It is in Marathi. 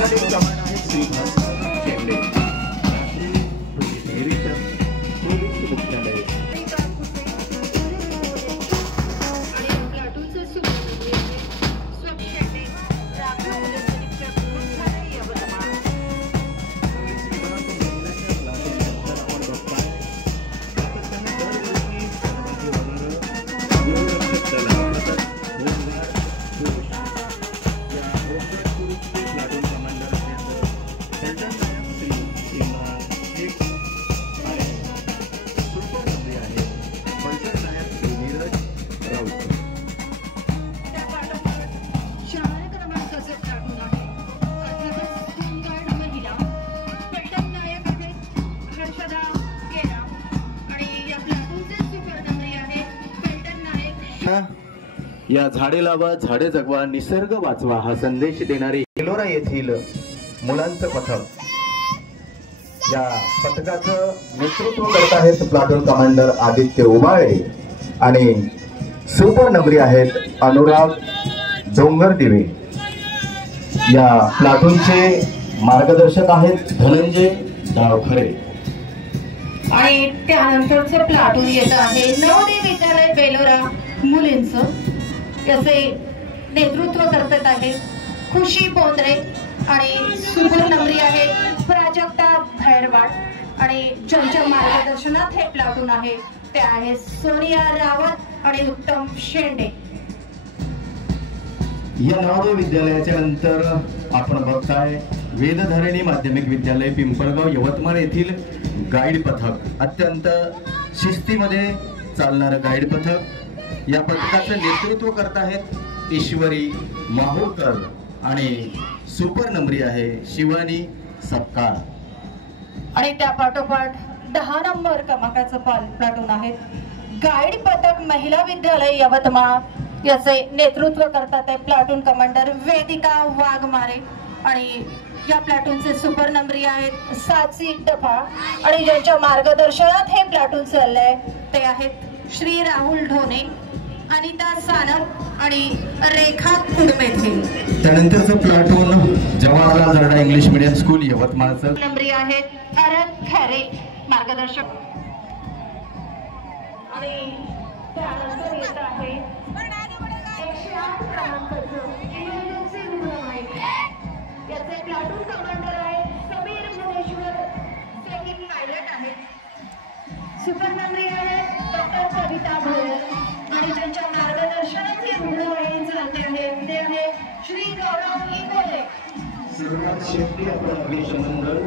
प्लाटून कमांडर आहे श्री भास्कर शेंडे, पोलीस मुख्यालय। या झाडे लावा झाडे जगवा निसर्ग वाचवा हा संदेश देणारे बेलोरा येथील मुलांचं पथक, या पथकाचं नेतृत्व करत आहेत प्लाटून कमांडर आदित्य उबाळे आणि सुपर नंबरी आहेत अनुराग डोंगरदिवे। या प्लाटूनचे मार्गदर्शक आहेत धनंजय डावखरे आणि त्यानंतरचं प्लाटून येत आहे नवोदय विद्यालय बेलोरा मुलींचं। याचे नेतृत्व करत आहे खुशी बोंद्रे आणि सुपर नंबरी आहे प्राजक्ता भैरवाड आणि ज्यांच्या मार्गदर्शनात हे प्लाटून आहे ते आहे सोनिया रावत आणि उत्तम शेंडे। या नवोदय विद्यालयाच्या नंतर आपण बघताय वेदधारिणी माध्यमिक विद्यालय पिंपळगाव यवतमाळ येथील गाईड पथक, अत्यंत शिस्तीमध्ये चालणारं गाईड पथक। या पथकाचं नेतृत्व करत आहेत ईश्वरी माहुरकर आणि सुपर नंबरी आहे शिवानी सपकाळ आणि त्या पाठोपाठ 10 नंबर क्रमांकाचं प्लाटून आहे गाईड पथक महिला विद्यालय यवतमाळ। याचे नेतृत्व करतात आहे प्लाटून कमांडर वेदिका वाघमारे आणि या प्लाटूनचे सुपर नंबरी आहेत साची डफा आणि ज्यांच्या मार्गदर्शनात हे प्लाटून चाललंय ते आहेत श्री राहुल ढोणे, अनिता सानप आणि रेखा कुडमेथे। त्यानंतरचं प्लाटून जवाहरलाल दर्डा इंग्लिश मीडियम स्कूल यवतमाळचं नंबरी आहेत अरन खैरे मार्गदर्शक आणि त्यानंतर येत आहे 108 क्रमांकाचं इमर्जन्सी रुग्णवाहिका। याचे प्लाटून कमांडर आहेत समीर भुवनेश्वर, सेकंड पायलट आहेत। सुपर नंबरी आहेत डॉक्टर कविता भोयर आणि ज्यांच्या मार्गदर्शनात ही रुग्णवाहिका चालते आहे ते आहे श्री गौरव इकोले। सर्वात शेवटी आपण अग्निशमन दल